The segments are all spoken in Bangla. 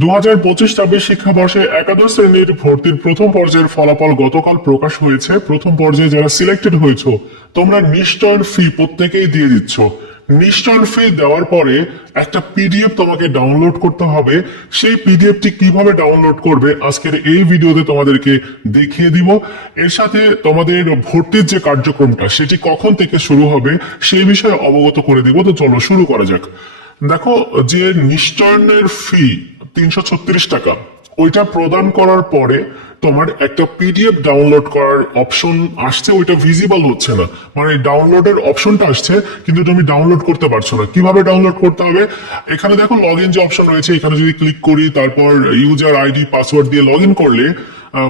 দু হাজার পঁচিশ ছাব্বিশ শিক্ষাবর্ষে একাদশ শ্রেণির ভর্তির প্রথম পর্যায়ের ফলাফল গতকাল প্রকাশ হয়েছে। প্রথম পর্যায়ে যারা সিলেক্টেড হয়েছো, তোমরা নিশ্চয়ন ফি প্রত্যেকেই দিয়ে দিচ্ছ। নিশ্চয়ন ফি দেওয়ার পরে একটা পিডিএফ তোমাকে ডাউনলোড করতে হবে। সেই পিডিএফটি কীভাবে ডাউনলোড করবে আজকের এই ভিডিওতে তোমাদেরকে দেখিয়ে দিব। এর সাথে তোমাদের ভর্তির যে কার্যক্রমটা, সেটি কখন থেকে শুরু হবে, সেই বিষয়ে অবগত করে দিব। তো চলো শুরু করা যাক। দেখো, যে নিশ্চয়নের ফি তিনশো ছত্রিশ টাকা। ওইটা প্রদান করার পরে তোমার একটা পিডিএফ ডাউনলোড করার অপশন আসছে, ওইটা ভিজিবল হচ্ছে না। মানে ডাউনলোডের অপশনটা আসছে, কিন্তু তুমি ডাউনলোড করতে পারছ না। কীভাবে ডাউনলোড করতে হবে? এখানে দেখো লগ ইন যে অপশন রয়েছে, এখানে যদি ক্লিক করি, তারপর ইউজার আইডি পাসওয়ার্ড দিয়ে লগ ইন করলে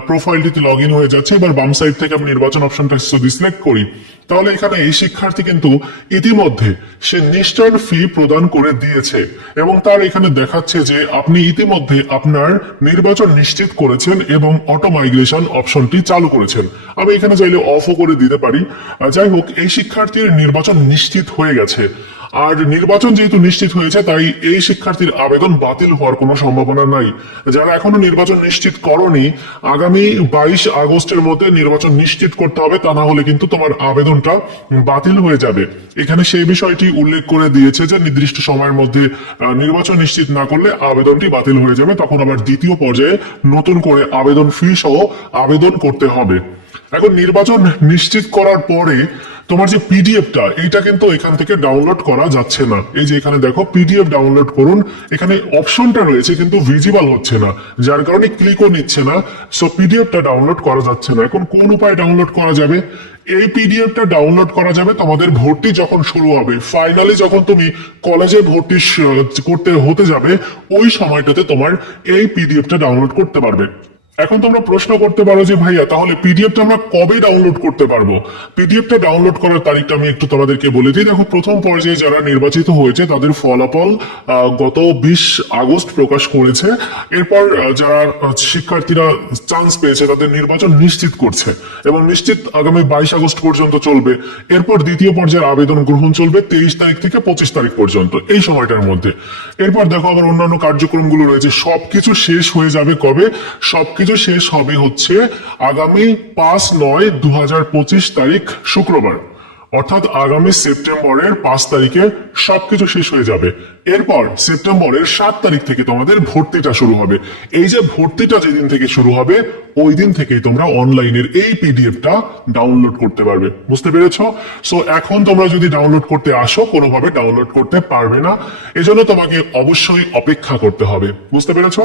প্রোফাইলটিতে লগ ইন হয়ে যাচ্ছে। এবার বাম সাইড থেকে আমি নির্বাচন অপশনটা যদি সিলেক্ট করি। তাহলে এখানে এই শিক্ষার্থী কিন্তু ইতিমধ্যে সে নিশ্চয়ন ফি প্রদান করে দিয়েছে এবং তার এখানে দেখাচ্ছে যে আপনি ইতিমধ্যে আপনার নির্বাচন নিশ্চিত করেছেন এবং অটো মাইগ্রেশন অপশনটি চালু করেছেন। আমি এখানে চাইলে অফও করে দিতে পারি। যাই হোক, এই শিক্ষার্থীর নির্বাচন নিশ্চিত হয়ে গেছে। আর নির্বাচন যেহেতু নিশ্চিত হয়েছে, তাই এই শিক্ষার্থীর আবেদন বাতিল হওয়ার কোনো সম্ভাবনা নাই। যারা এখনও নির্বাচন নিশ্চিত করনি, আগামী বাইশ আগস্টের মধ্যে নির্বাচন নিশ্চিত করতে হবে, তা না হলে কিন্তু তোমার আবেদনটা বাতিল হয়ে যাবে। এখানে সেই বিষয়টি উল্লেখ করে দিয়েছে যে, নির্দিষ্ট সময়ের মধ্যে নির্বাচন নিশ্চিত না করলে আবেদনটি বাতিল হয়ে যাবে, তখন আবার দ্বিতীয় পর্যায়ে নতুন করে আবেদন ফি সহ আবেদন করতে হবে। এখন নির্বাচন নিশ্চিত করার পরে তোমার যে পিডিএফটা এইটা কিন্তু এখান থেকে ডাউনলোড করা যাচ্ছে না। এই যে এখানে দেখো পিডিএফ ডাউনলোড করুন। এখানে অপশনটা রয়েছে, কিন্তু ভিজিবল হচ্ছে না। যার কারণে ক্লিকও নিচ্ছে না। সো পিডিএফটা ডাউনলোড করা যাচ্ছে না। এখন কোন উপায়ে ডাউনলোড করা যাবে? এই পিডিএফটা ডাউনলোড করা যাবে তোমাদের ভর্তি যখন শুরু হবে। ফাইনালি যখন তুমি কলেজে ভর্তি করতে হতে যাবে, ওই সময়টাতে তোমার এই পিডিএফটা ডাউনলোড করতে পারবে। এখন তোমরা প্রশ্ন করতে পারো যে, ভাইয়া, তাহলে পিডিএফটা আমরা কবে ডাউনলোড করতে পারব? পিডিএফটা ডাউনলোড করার তারিখটা আমি একটু তোমাদেরকে বলে দিই। দেখো, প্রথম পর্যায়ে যারা নির্বাচিত হয়েছে, তাদের ফলাফল গত বিশ আগস্ট প্রকাশ করেছে। এরপর যারা শিক্ষার্থীরা চান্স পেয়েছে, তাদের নির্বাচন নিশ্চিত করছে এবং নিশ্চিত আগামী বাইশ আগস্ট পর্যন্ত চলবে। এরপর দ্বিতীয় পর্যায়ের আবেদন গ্রহণ চলবে তেইশ তারিখ থেকে পঁচিশ তারিখ পর্যন্ত, এই সময়টার মধ্যে। এরপর দেখো, আবার অন্যান্য কার্যক্রমগুলো রয়েছে। সবকিছু শেষ হয়ে যাবে কবে? সবকিছু শেষ হবে হচ্ছে আগামী পাঁচ নয় দু তারিখ শুক্রবার। অর্থাৎ আগামী সেপ্টেম্বরের পাঁচ তারিখে সবকিছু শেষ হয়ে যাবে। এরপর সেপ্টেম্বরের সাত তারিখ থেকে তোমাদের ভর্তিটা শুরু হবে। এই যে ভর্তিটা যেদিন থেকে শুরু হবে, ওই দিন থেকেই তোমরা অনলাইনের এই পিডিএফটা ডাউনলোড করতে পারবে। বুঝতে পেরেছ? সো এখন তোমরা যদি ডাউনলোড করতে আসো, কোনোভাবে ডাউনলোড করতে পারবে না, এজন্য তোমাকে অবশ্যই অপেক্ষা করতে হবে। বুঝতে পেরেছ?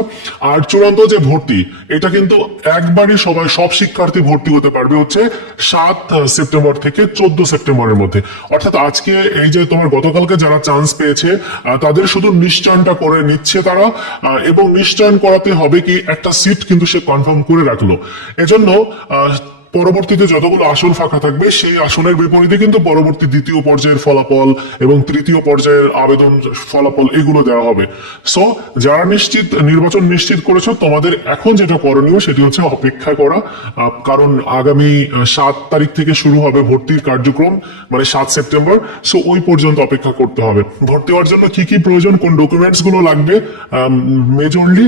আর চূড়ান্ত যে ভর্তি, এটা কিন্তু একবারই সবাই, সব শিক্ষার্থী ভর্তি হতে পারবে হচ্ছে সাত সেপ্টেম্বর থেকে চোদ্দ সেপ্টেম্বরের মধ্যে। অর্থাৎ আজকে এই যে তোমার গতকালকে যারা চান্স পেয়েছে তাদের শুধু নিশ্চয়নটা করে নিচ্ছে তারা এবং নিশ্চয়ন করাতে হবে কি একটা সিট কিন্তু সে কনফার্ম করে রাখল। এজন্য পরবর্তীতে যতগুলো আসন ফাঁকা থাকবে, সেই আসনের বিপরীতে কিন্তু পরবর্তী দ্বিতীয় পর্যায়ের ফলাফল এবং তৃতীয় পর্যায়ের আবেদন ফলাফল এগুলো দেওয়া হবে। সো যারা নিশ্চিত, নির্বাচন নিশ্চিত করেছ, তোমাদের এখন যেটা করণীয় সেটি হচ্ছে অপেক্ষা করা। কারণ আগামী সাত তারিখ থেকে শুরু হবে ভর্তির কার্যক্রম মানে সাত সেপ্টেম্বর। সো ওই পর্যন্ত অপেক্ষা করতে হবে। ভর্তি হওয়ার জন্য কি কি প্রয়োজন, কোন ডকুমেন্টসগুলো লাগবে মেজরলি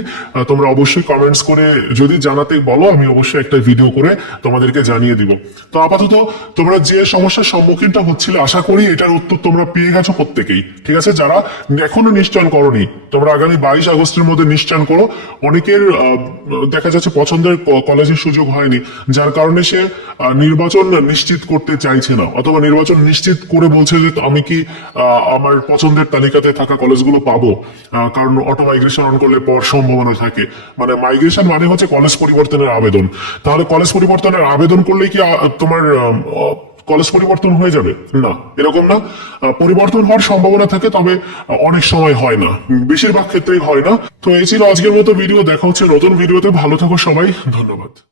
তোমরা অবশ্যই কমেন্টস করে যদি জানাতে বলো, আমি অবশ্যই একটা ভিডিও করে তোমাদেরকে জানিয়ে দিব। তো আপাতত তোমরা যে সমস্যার সম্মুখীনটা হচ্ছিলে, আশা করি এটার উত্তর তোমরা পেয়ে গেছো প্রত্যেকেই। ঠিক আছে? যারা এখনও নিশ্চয়ন করনি, তোমরা আগামী বাইশ আগস্টের মধ্যে নিশ্চয়ন করো। অনেকের দেখা যাচ্ছে পছন্দের কলেজের সুযোগ হয়নি, যার কারণে সে নির্বাচন নিশ্চিত করতে চাইছে না, অথবা নির্বাচন নিশ্চিত করে বলছে যে আমি কি আমার পছন্দের তালিকাতে থাকা কলেজগুলো পাবো। কারণ অটো মাইগ্রেশন অন করলে পর সম্ভাবনা থাকে। মানে মাইগ্রেশন মানে হচ্ছে কলেজ পরিবর্তনের আবেদন। তাহলে কলেজ পরিবর্তনের আবেদন করলে কি তোমার কলেজ পরিবর্তন হয়ে যাবে? না, এরকম না। পরিবর্তন হওয়ার সম্ভাবনা থাকে, তবে অনেক সময় হয় না। বেশিরভাগ ক্ষেত্রেই হয় না। তো এই ছিল আজকের মতো ভিডিও। দেখা হচ্ছে নতুন ভিডিওতে। ভালো থাকো সবাই। ধন্যবাদ।